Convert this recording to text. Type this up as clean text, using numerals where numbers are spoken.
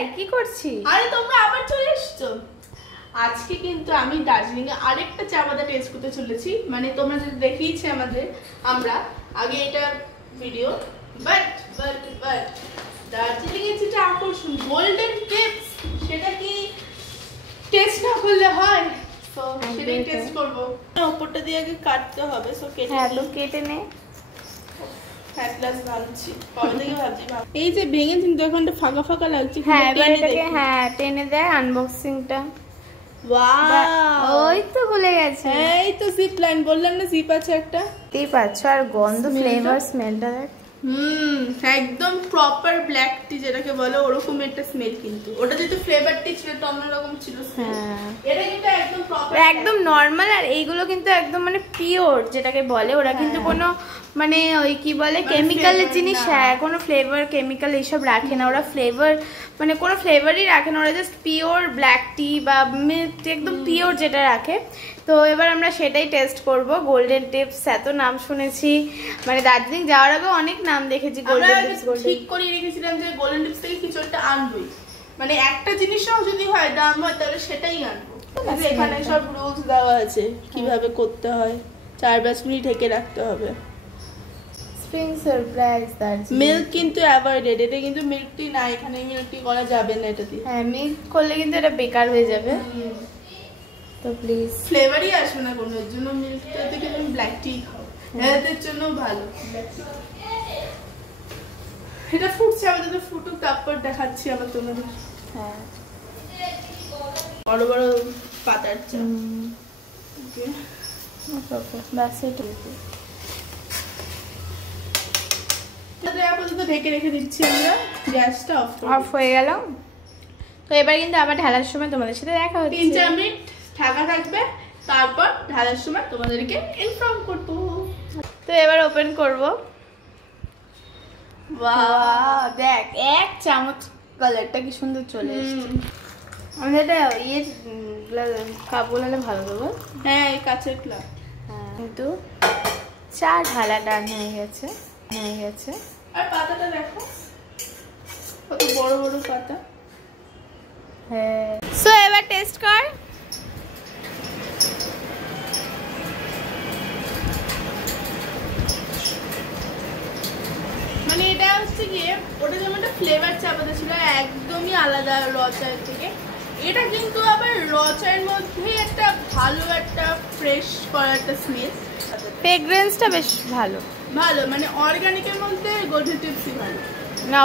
এই কি করছিস? আরে তোমরা আবার চলে এসছো। আজকে কিন্তু আমি দার্জিলিং এ আরেকটা চা বাদা টেস্ট করতে চলেছি। মানে তোমরা যেটা দেখিয়েছি আমরা আগে এটা ভিডিও, বাট দার্জিলিং এর যেটা আকর্ষণ গোল্ডেন টিপস, সেটা কি টেস্ট না করলে হয়? তো সেটাই টেস্ট করবো। উপরটা দিয়ে আগে কাটতে হবে। সো কেটে হ্যাঁ তো কেটে নে। এই যে ভেঙেছি কিন্তু এখানটা ফাঁকা ফাঁকা লাগছে। হ্যাঁ এবার এটাকে টেনে দেয় আনবক্সিংটা। ওয়াও, ওই তো খুলে গেছে। এই তো জিপ লাইন বললাম না, জিপ আছে একটা। দেখতেই পাচ্ছ, আর গন্ধ ফ্লেভার স্মেলটা দেখ। একদম প্রপার ব্ল্যাক টি যেটাকে বলে ওরকম একটা স্মেল। কিন্তু ওটা যেহেতু ফ্লেভার টি ছিল তো অন্যরকম ছিল। হ্যাঁ এটা কিন্তু একদম প্রপার, একদম নরমাল। আর এইগুলো কিন্তু একদম মানে পিওর যেটাকে বলে। ওরা কিন্তু কোনো মানে ওই কি বলে কেমিক্যালের জিনিস, হ্যাঁ কোনো ফ্লেভার কেমিক্যাল এইসব রাখে না ওরা। ফ্লেভার মানে কোনো ফ্লেভারই রাখে না ওরা, জাস্ট পিওর ব্ল্যাক টি বা একদম পিওর যেটা রাখে। তো এবার আমরা সেটাই টেস্ট করব। গোল্ডেন টিপস এত নাম শুনেছি, মানে দার্জিলিং যাওয়ার আগে অনেক নাম দেখেছি গোল্ডেন টিপস। ঠিক করে রেখেছিলাম যে গোল্ডেন টিপস থেকে কিছু একটা আনবই, মানে একটা জিনিসও যদি হয় দাম হয় তাহলে সেটাই আনবো। এখানে সব রুলস দেওয়া আছে কিভাবে করতে হয়। 4-5 মিনিট ঢেকে রাখতে হবে। Spring surprise Darjeeling. মিল্ক কিন্তু অ্যাভয়েডেড। এটা কিন্তু মিল্ক টি না, এখানে মিল্ক টি করা যাবে না এটা দিয়ে। হ্যাঁ মিল্ক করলে কিন্তু এটা বেকার হয়ে যাবে। তো প্লিজ ফ্লেভারই আসবে না কোনো, এর জন্য মিল্কটা থেকে তুমি ব্ল্যাক টি খাও, হেলথের জন্য ভালো। এটা ফুটছে, আমাদের তো ফুটুক, তারপর দেখাচ্ছি আবার তোমাদের। হ্যাঁ বড় বড় পাতার চা। ব্যাস এটা আপাতত ঢেকে রেখে দিচ্ছি আমরা। গ্যাসটা অফ হয়ে গেল। তো এবার কিন্তু আবার ঢালার সময় তোমাদের সাথে দেখা হচ্ছে। 3-4 মিনিট ঢাকা থাকবে, তারপর ঢালার সময় তোমাদেরকে ইনফর্ম করবো। তো এবার ওপেন করব। বাহ, দেখ 1 চামচ কালারটা কি সুন্দর চলে এসেছে। আমি এটা ইয়ে কাপড় হলে ভালো দেবো। হ্যাঁ এই কাঁচের গ্লাস। হ্যাঁ কিন্তু চা ঢালা ডান হয়ে গেছে। আর পাতাটা দেখো কত বড় বড় পাতা। হ্যাঁ সো এবার টেস্ট কর। মানে এটা হচ্ছে গিয়ে ওটা যেমন একটা ফ্লেভার চা পাতা ছিল একদমই আলাদা র চায়ের থেকে। এটা কিন্তু আবার র চায়ের মধ্যে একটা ভালো একটা ফ্রেশ করা একটা স্মেল, ফ্রেগ্রেন্সটা বেশ ভালো। মানে অর্গানিকের মধ্যে গোল্ডেন টিপসই ভালো না।